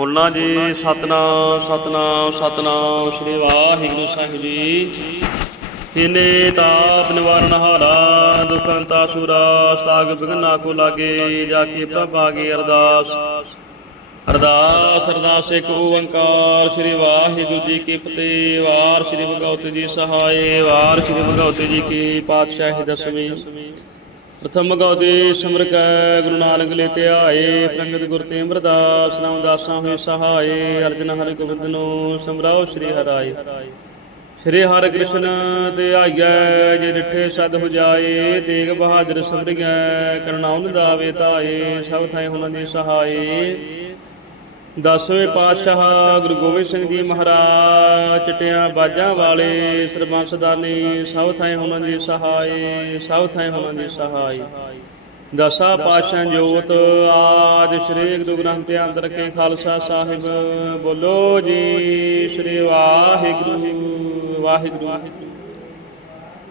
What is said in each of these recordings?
ਬੋਲਣਾ ਜੀ, ਸਤਨਾਮ ਸਤਨਾਮ ਸਤਨਾਮ, ਸ੍ਰੀ ਵਾਹਿਗੁਰੂ ਸਾਹਿਬ ਜੀ। ਕਿਨੇ ਤਾਪ ਨਿਵਾਰਨ ਹਾਰਾ ਦੁਖਾਂ ਤਾਸੁਰਾ ਸਾਗ ਬਿਗਨਾ ਕੋ ਲਾਗੇ, ਜਾ ਕੇ ਪ੍ਰਭ ਆਗੇ ਅਰਦਾਸ। ਅਰਦਾਸ ਅਰਦਾਸ, ਇੱਕ ਓੰਕਾਰ, ਸ੍ਰੀ ਵਾਹਿਗੁਰੂ ਜੀ ਕੀ ਫਤਿਹ। ਵਾਰ ਸ੍ਰੀ ਭਗਵਤ ਜੀ ਸਹਾਏ, ਵਾਰ ਸ੍ਰੀ ਭਗਵਤ ਜੀ ਕੀ ਪਾਤਸ਼ਾਹੀ ਦਸਵੀਂ। ਪ੍ਰਥਮ ਗਉਦੇ ਸਿਮਰ ਕੈ, ਗੁਰੂ ਨਾਨਕ ਲੈ ਆਏ ਪੰਗਤ ਗੁਰ ਤੇ ਅਮਰਦਾਸ, ਨਾਮ ਦਾਸਾਂ ਹੋਏ ਸਹਾਏ, ਅਰਜਨ ਹਰਿ ਗੋਬਿੰਦ ਨੂੰ ਸਮਰਾਓ ਸ੍ਰੀ ਹਰਾਏ ਸ੍ਰੀ ਹਰਿ ਕ੍ਰਿਸ਼ਨ ਤੇ ਆਈਐ, ਜੇ ਡਿਠੇ ਸਦ ਹੋ ਜਾਏ, ਤੇਗ ਬਹਾਦਰ ਸਿਮਰਿਐ ਕਰਨਾਉਨ ਦਾਵੇ ਤਾਏ, ਸਭ ਥਾਏ ਹੁਨਾਂ ਦੀ ਸਹਾਏ। ਦਸਵੇਂ ਪਾਤਸ਼ਾਹ ਗੁਰੂ ਗੋਬਿੰਦ ਸਿੰਘ ਜੀ ਮਹਾਰਾਜ, ਚਟਿਆਂ ਬਾਜਾਂ ਵਾਲੇ, ਸਰਬੰਸਦਾਨੀ, ਸਭ ਥਾਂ ਉਹਨਾਂ ਦੀ ਸਹਾਈ, ਸਭ ਥਾਂ ਉਹਨਾਂ ਦੀ ਸਹਾਈ। ਦਸਾਂ ਪਾਤਸ਼ਾਹ ਜੋਤ ਆਜ ਸ੍ਰੀ ਗੁਰੂ ਗ੍ਰੰਥ ਅੰਦਰ ਕੇ ਖਾਲਸਾ ਸਾਹਿਬ, ਬੋਲੋ ਜੀ, ਸ੍ਰੀ ਵਾਹਿਗੁਰੂ ਵਾਹਿਗੁਰੂ।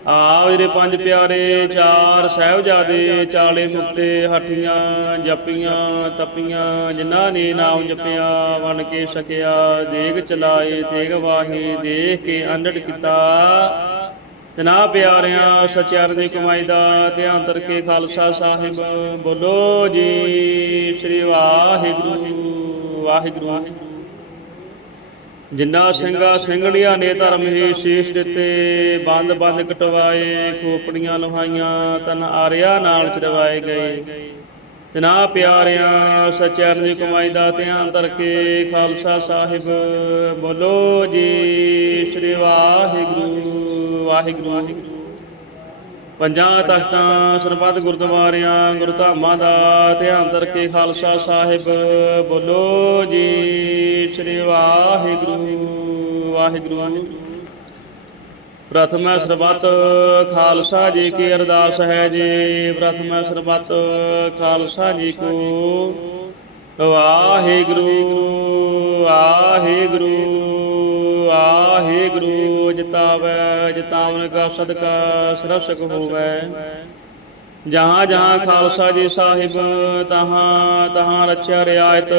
ਆ ਮੇਰੇ ਪੰਜ ਪਿਆਰੇ, ਚਾਰ ਸਹਿਬਜ਼ਾਦੇ ਚਾਲੇ ਮੁਕਤੇ ਹੱਠੀਆਂ ਜਪੀਆਂ, ਤਪੀਆਂ, ਜਿਨ੍ਹਾਂ ਨੇ ਨਾਮ ਜਪਿਆ ਵਨ ਕੇ ਸਕਿਆ ਦੇਗ ਚਲਾਏ, ਤੇਗ ਵਾਹੀ, ਦੇਖ ਕੇ ਅੰਡੜ ਕੀਤਾ। ਤਨਾ ਪਿਆਰਿਆਂ, ਸਚਿਆਰ ਦੀ ਕਮਾਈ ਦਾ ਧਿਆਨ ਤਰਕੇ ਖਾਲਸਾ ਸਾਹਿਬ, ਬੋਲੋ ਜੀ, ਸ੍ਰੀ ਵਾਹਿਗੁਰੂ ਵਾਹਿਗੁਰੂ। ਜਿੰਨਾ ਸਿੰਘਾ ਸਿੰਘੜੀਆਂ ਨੇ ਧਰਮ ਹੀ ਸ਼ੀਸ਼ ਦਿੱਤੇ, ਬੰਦ ਬੰਦ ਕਟਵਾਏ, ਖੋਪੜੀਆਂ ਲੁਹਾਈਆਂ, ਤਨ ਆਰਿਆ ਨਾਲ ਚੜਵਾਏ ਗਏ। ਤਨਾ ਪਿਆਰਿਆਂ ਸਚਿਆਰਨ ਦੀ ਕਮਾਈ ਦਾ ਧਿਆਨ ਧਰਕੇ ਖਾਲਸਾ ਸਾਹਿਬ ਬੋਲੋ ਜੀ, ਸ੍ਰੀ ਵਾਹਿਗੁਰੂ ਵਾਹਿਗੁਰੂ। ਪੰਜਾਂ ਤਖਤਾਂ, ਸਰਬੱਤ ਗੁਰਦੁਆਰਿਆਂ ਗੁਰਧਾਮਾਂ ਦਾ ਧਿਆਨ ਕਰਕੇ ਖਾਲਸਾ ਸਾਹਿਬ, ਬੋਲੋ ਜੀ, ਸ੍ਰੀ ਵਾਹਿਗੁਰੂ ਵਾਹਿਗੁਰੂ। ਪ੍ਰਥਮ ਸਰਬੱਤ ਖਾਲਸਾ ਜੀ ਕੀ ਅਰਦਾਸ ਹੈ ਜੀ। ਪ੍ਰਥਮ ਸਰਬੱਤ ਖਾਲਸਾ ਜੀ ਕੋ ਵਾਹਿਗੁਰੂ ਵਾਹਿਗੁਰੂ। ਵਾਹਿਗੁਰੂ, ਜਿਤਾਵੈ, ਜਿਤਾਵਨ ਕਾ ਸਦਕਾ ਸਰਸਕ ਹੋਵੈ। ਜਹਾਂ ਜਹਾਂ ਖਾਲਸਾ ਜੀ ਸਾਹਿਬ, ਤਹਾਂ ਤਹਾਂ ਰਚਿਆ ਰਿਆਇਤ,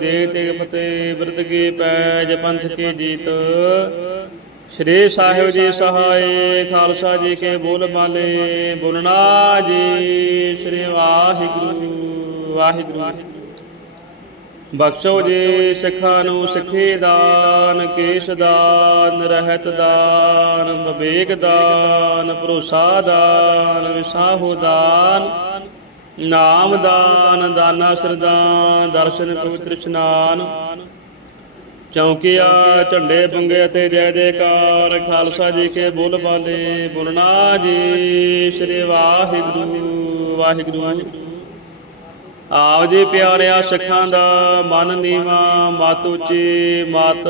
ਦੇ ਤੇ ਫਤਿਹ ਬਿਰਦ ਕੀ ਪੈਜ ਪੰਥ ਕੀ ਜੀਤ। ਸ਼੍ਰੀ ਸਾਹਿਬ ਜੀ ਸਹਾਏ ਖਾਲਸਾ ਜੀ ਕੇ ਬੋਲ ਬਾਲੇ, ਬੋਲਣਾ ਜੀ ਸ਼੍ਰੀ ਵਾਹਿਗੁਰੂ ਵਾਹਿਗੁਰੂ। ਬਖਸ਼ੋ ਜੀ ਸਿੱਖਾਂ ਨੂੰ ਸਿੱਖੀ ਦਾਨ, ਕੇਸ਼ ਦਾਨ, ਰਹਿਤ ਦਾਨ, ਵਿਵੇਕ ਦਾਨ, ਭਰੋਸਾ ਦਾਨ, ਵਿਸਾਹੋ ਦਾਨ, ਨਾਮ ਦਾਨ, ਦਾਨਾ ਸਰਦਾਨ ਦਰਸ਼ਨ ਪਵਿੱਤਰ ਇਸ਼ਨਾਨ, ਚੌਂਕੀਆ, ਝੰਡੇ ਪੰਗੇ ਅਤੇ ਜੈ ਜੈਕਾਰ, ਖਾਲਸਾ ਜੀ ਕੇ ਬੋਲ ਬਾਲੇ, ਬੋਲਣਾ ਜੀ, ਸ੍ਰੀ ਵਾਹਿਗੁਰੂ ਵਾਹਿਗੁਰੂ ਵਾਹਿਗੁਰੂ। ਆਪ ਜੀ ਪਿਆਰਿਆ ਸਿੱਖਾਂ ਦਾ ਮਨ ਨੀਵਾ, ਮਤ ਉੱਚੀ ਮਤ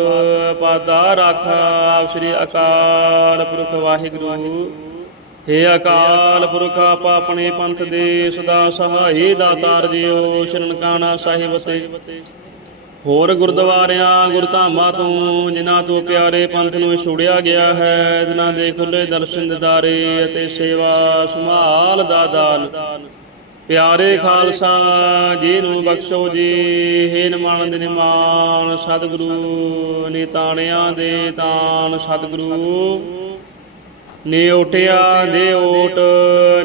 ਪਾਦਾ ਰਾਖਾ ਆਪ ਸ੍ਰੀ ਅਕਾਲ ਪੁਰਖ ਵਾਹਿਗੁਰੂ। ਹੇ ਅਕਾਲ ਪੁਰਖ, ਆਪ ਆਪਣੇ ਪੰਥ ਦੇ ਸਦਾ ਸਹਾਈ ਦਾਤਾਰ ਜੀਓ ਸ਼ਰਨ ਕਾਣਾ ਸਾਹਿਬ ਤੇ। ਹੋਰ ਗੁਰਦੁਆਰਿਆਂ, ਗੁਰਧਾਮਾਂ ਤੋਂ ਜਿਨ੍ਹਾਂ ਤੋਂ ਪਿਆਰੇ ਪੰਥ ਨੂੰ ਛੁੜਿਆ ਗਿਆ ਹੈ, ਜਿਨ੍ਹਾਂ ਦੇ ਖੁੱਲੇ ਦਰਸ਼ਨ, ਦਿਦਾਰੇ ਅਤੇ ਸੇਵਾ ਸੰਭਾਲ ਦਾ ਦਾਨ। ਪਿਆਰੇ ਖਾਲਸਾ ਜੀ ਨੂੰ ਬਖਸ਼ੋ ਜੀ, ਹੇ ਨਿਮਾਨ ਨਿਮਾਨ ਸਤਿਗੁਰੂ ਨੇ ਤਾਣਿਆਂ ਦੇ ਤਾਨ ਸਤਿਗੁਰੂ। ਨੇ ਓਟਿਆਂ ਦੇ ਓਟ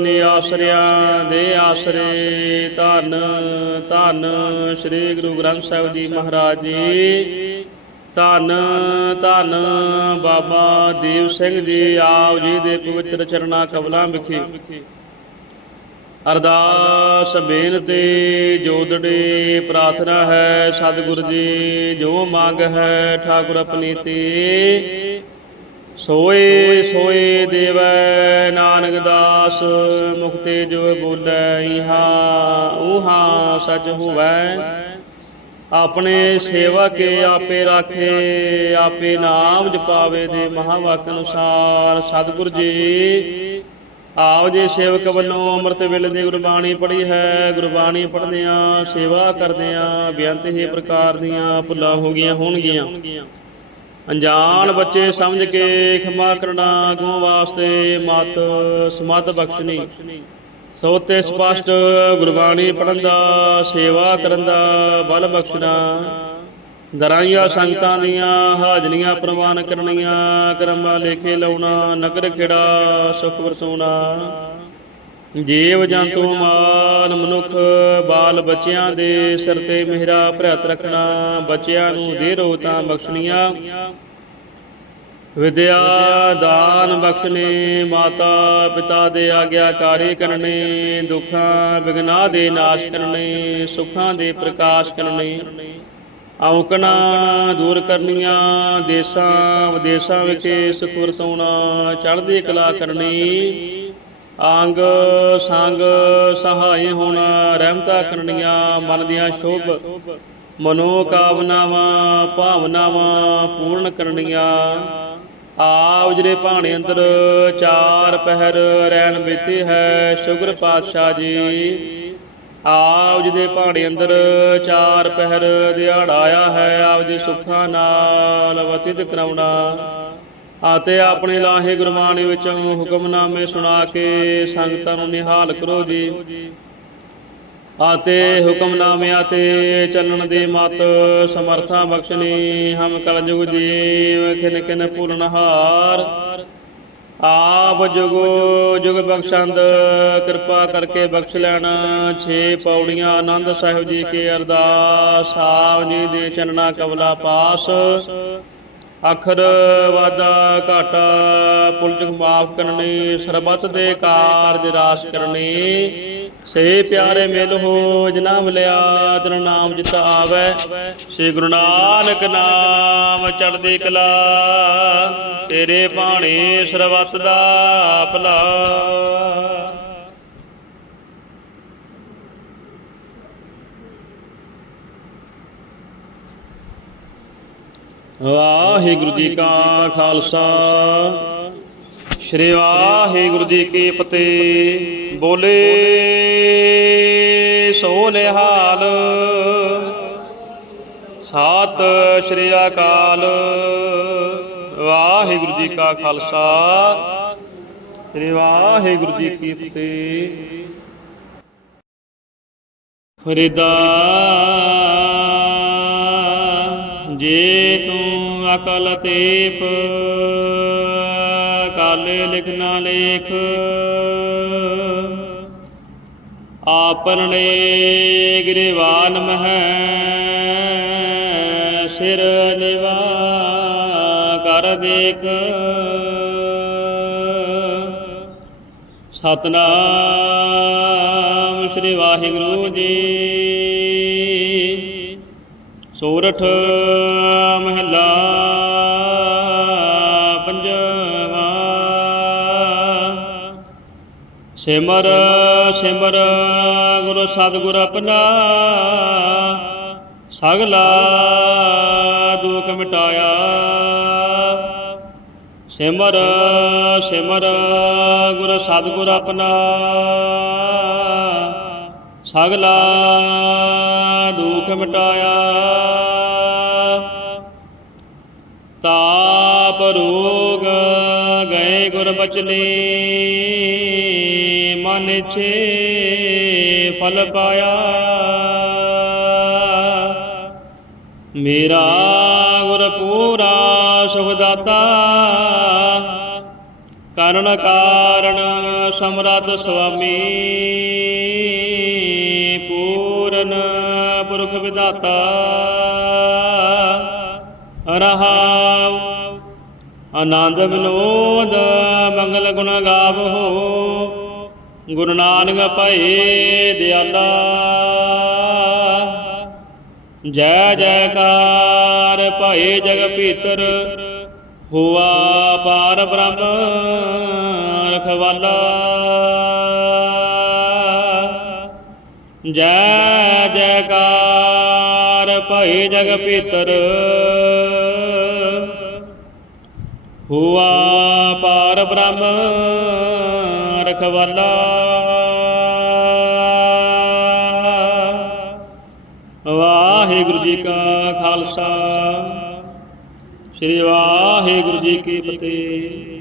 ਨੇ ਆਸਰਿਆਂ ਦੇ ਆਸਰੇ, ਧੰਨ ਧੰਨ ਸ੍ਰੀ ਗੁਰੂ ਗ੍ਰੰਥ ਸਾਹਿਬ ਜੀ ਮਹਾਰਾਜ ਜੀ। ਧੰਨ ਧੰਨ ਬਾਬਾ ਦੇਵ ਸਿੰਘ ਜੀ, ਆਪ ਜੀ ਦੇ ਪਵਿੱਤਰ ਚਰਨਾਂ ਕਬਲਾਂ ਵਿਖੇ। ਅਰਦਾਸ ਬੇਨਤੀ ਜੋਦੜੀ ਪ੍ਰਾਰਥਨਾ ਹੈ, ਸਤਿਗੁਰ ਜੀ, ਜੋ ਮੰਗ ਹੈ, ਠਾਕੁਰ ਆਪਣੀ ਤੇ ਸੋਏ ਸੋਏ ਦੇਵੈ ਨਾਨਕ ਦਾਸ, ਮੁਕਤੇ ਜੋ ਬੋਲੇ ਇਹਾ, ਉਹਾ ਸਚ ਹੋਵੈ। ਆਪਣੇ ਸੇਵਾ ਕੇ ਆਪੇ ਰਾਖੇ, ਆਪੇ ਨਾਮ ਜਪਾਵੇ ਦੇ ਮਹਾਵਾਕ ਅਨੁਸਾਰ। ਸਤਿਗੁਰ ਜੀ ਆਓ ਜੀ ਸੇਵਕ ਵੱਲੋਂ ਅੰਮ੍ਰਿਤ ਵੇਲੇ ਦੀ ਗੁਰਬਾਣੀ ਪੜ੍ਹੀ ਹੈ। ਗੁਰਬਾਣੀ ਪੜ੍ਹਦਿਆਂ ਸੇਵਾ ਕਰਦਿਆਂ ਬੇਅੰਤ ਹੀ ਪ੍ਰਕਾਰ ਦੀਆਂ ਭੁੱਲਾਂ ਹੋ ਗਈਆਂ ਹੋਣਗੀਆਂ। ਅਣਜਾਣ ਬੱਚੇ ਸਮਝ ਕੇ ਖਮਾ ਕਰਨਾ ਅਗੋਂ ਵਾਸਤੇ ਮਤ ਸਮਤ ਬਖਸ਼ਣੀ। ਸੋ ਤੇ ਸਪਸ਼ਟ ਗੁਰਬਾਣੀ ਪੜਨ ਦਾ, ਸੇਵਾ ਕਰਨ ਦਾ ਬਲ ਬਖਸ਼ਣਾ। ਦਰਾਈਆਂ ਸੰਗਤਾਂ ਦੀਆਂ ਹਾਜ਼ਰੀਆਂ ਪ੍ਰਵਾਨ ਕਰਨੀਆਂ, ਕਰਮਾਂ ਲੇਖੇ ਲਾਉਣਾ, ਨਗਰ ਖੇੜਾ, ਸੁਖ ਵਰਸੋਣਾ। ਜੀਵ ਜੰਤੂ ਮਾਨ ਮਨੁੱਖ, ਬਾਲ ਬੱਚਿਆਂ ਦੇ ਸਿਰ ਤੇ ਮਿਹਰਾ ਭਰਤ ਰੱਖਣਾ, ਬੱਚਿਆਂ ਨੂੰ ਦੇ ਰੋਤਾਂ ਬਖਸ਼ਣੀਆਂ। ਵਿਦਿਆ ਦਾਨ ਬਖਸ਼ਨੇ, ਮਾਤਾ ਪਿਤਾ ਦੇ ਆਗਿਆਕਾਰੀ ਕਰਨੇ, ਦੁੱਖਾਂ ਵਿਗਨਾ ਦੇ ਨਾਸ਼ ਕਰਨੇ, ਸੁੱਖਾਂ ਦੇ ਪ੍ਰਕਾਸ਼ ਕਰਨੇ। ਔਕਣਾ ਦੂਰ ਕਰਨੀਆਂ, ਦੇਸਾਂ, ਵਿਦੇਸਾਂ ਵਿਖੇ ਸੁਖ ਵਰਤਾਉਣਾ ਚੜ੍ਹਦੀ ਕਲਾ ਕਰਨੀ। ਅੰਗ, ਸੰਗ, ਸਹਾਈ ਹੋਣਾ, ਰਹਿਮਤਾਂ ਕਰਨੀਆਂ, ਮਨ ਦੀਆਂ ਸ਼ੋਭ ਮਨੋ ਕਾਮਨਾਵਾਂ ਭਾਵਨਾਵਾਂ ਪੂਰਨ ਕਰਨੀਆਂ। ਆਪ ਜਿਹੜੇ ਭਾਣੇ ਅੰਦਰ ਚਾਰ ਪਹਿਰ ਰਹਿਣ ਬੀਤੇ ਹੈ ਸ਼ੁਗਰ ਪਾਤਸ਼ਾਹ ਜੀ। ਆਪ ਜੀ ਦੇ ਅੰਦਰ ਚਾਰ ਪਹਿਰ ਦਿਹਾੜਾ ਹੈ, ਆਪ ਦੇ ਸੁੱਖਾਂ ਨਾਲ ਵਤਿਤ ਕਰਾਉਣਾ। ਆਤੇ ਆਪਣੇ ਲਾਹੇ ਗੁਰਬਾਣੀ ਵਿੱਚੋਂ ਹੁਕਮਨਾਮੇ ਸੁਣਾ ਕੇ ਸੰਗਤਾਂ ਨੂੰ ਨਿਹਾਲ ਕਰੋ ਜੀ। ਆਤੇ ਹੁਕਮਨਾਮਿਆਂ ਤੇ ਚੱਲਣ ਦੀ ਮਤ ਸਮਰਥਾ ਬਖਸ਼ਣੀ ਹਮ ਕਲਯੁਗ ਜੀਵ ਖਿਨ ਖਿਨ ਪੂਰਨਹਾਰ ਆਪ ਜੁਗੋ ਜੁਗ ਬਖਸ਼ੰਦ ਕਿਰਪਾ ਕਰਕੇ ਬਖਸ਼ ਲੈਣਾ। ਛੇ ਪੌੜੀਆਂ ਆਨੰਦ ਸਾਹਿਬ ਜੀ ਕੇ ਅਰਦਾਸ, ਆਪ ਜੀ ਦੇ ਚਰਨਾ ਕਬਲਾ ਪਾਸ। ਅਖਰ ਵਾਦਾ ਘਾਟਾ ਪੁਲਚਕ ਮਾਫ ਕਰਨੀ, ਸਰਬਤ ਦੇ ਕਾਰਜ ਰਾਸ ਕਰਨੀ। ਸੇ ਪਿਆਰੇ ਮਿਲ ਹੋ ਜਿਨਾ ਮਿਲਿਆ ਤੇਰਾ ਨਾਮ ਜਿਤਾ ਆਵੈ, ਸ੍ਰੀ ਗੁਰੂ ਨਾਨਕ ਨਾਮ ਚੜ੍ਹਦੀ ਕਲਾ। ਤੇਰੇ ਬਾਣੇ ਸਰਬਤ ਦਾ ਭਲਾ। ਵਾਹਿਗੁਰੂ ਜੀ ਕਾ ਖਾਲਸਾ। ਸ੍ਰੀ ਵਾਹਿਗੁਰੂ ਜੀ ਕੀ ਫਤਿਹ। ਬੋਲੇ ਸੋ ਨਿਹਾਲ ਸਾਤ ਸ੍ਰੀ ਅਕਾਲ। ਵਾਹਿਗੁਰੂ ਜੀ ਕਾ ਖਾਲਸਾ। ਸ੍ਰੀ ਵਾਹਿਗੁਰੂ ਜੀ ਕੀ ਫਤਿਹ। ਫਰੀਦਾ ਜੇ ਤੂੰ ਅਕਲ ਤੇਪ। ਕਾਲੇ ਲਿਖਣਾ ਲੇਖ। ਆਪਰਣੇ ਗ੍ਰਿਵਾਨ ਮਹਿ, ਸਿਰ ਨਿਵਾ ਕਰ ਦੇਖ। ਸਤਨਾਮ ਸ੍ਰੀ ਵਾਹਿਗੁਰੂ ਜੀ। ਸੋਰਠ ਮਹਿਲਾ ਸਿਮਰ ਸਿਮਰ, ਗੁਰੂ ਸਤਿਗੁਰ ਆਪਣਾ। ਸਗਲਾ ਦੁਖ ਮਿਟਾਇਆ। ਸਿਮਰ ਸਿਮਰ, ਗੁਰ ਸਤਿਗੁਰ ਆਪਣਾ। ਸਗਲਾ ਦੁਖ ਮਿਟਾਇਆ। ਤਾਪ ਰੋਗ ਗਏ ਗੁਰ ਬਚਨੇ। ਮਨ ਛੇ ਫਲ ਪਾਇਆ। ਮੇਰਾ ਗੁਰ ਪੂਰਾ ਸੁਖ ਦਾਤਾ ਕਾਰਨ ਕਾਰਣ ਸਮਰੱਥ ਸੁਆਮੀ, ਪੂਰਨ ਪੁਰਖ ਵਿਦਾਤਾ ਰਹਾਉ, ਆਨੰਦ ਵਿਨੋਦ, ਮੰਗਲ ਗੁਣ ਗਾਵੋ। ਗੁਰੂ ਨਾਨਕ ਭਏ ਦਿਆਲਾ। ਜੈ ਜੈਕਾਰ ਭਏ ਜਗ ਭੀਤਰ ਹੁਆ ਪਾਰ ਬ੍ਰਹਮ ਰਖਵਾਲਾ। ਜੈ ਜੈਕਾਰ ਭਏ ਜਗ ਭੀਤਰ ਹੁਆ ਪਾਰ ਬ੍ਰਹਮ ਰਖਵਾਲਾ ਵਾਹਿਗੁਰੂ ਜੀ ਕਾ ਖਾਲਸਾ। ਸ੍ਰੀ ਵਾਹਿਗੁਰੂ ਜੀ ਕੀ ਫਤਿਹ।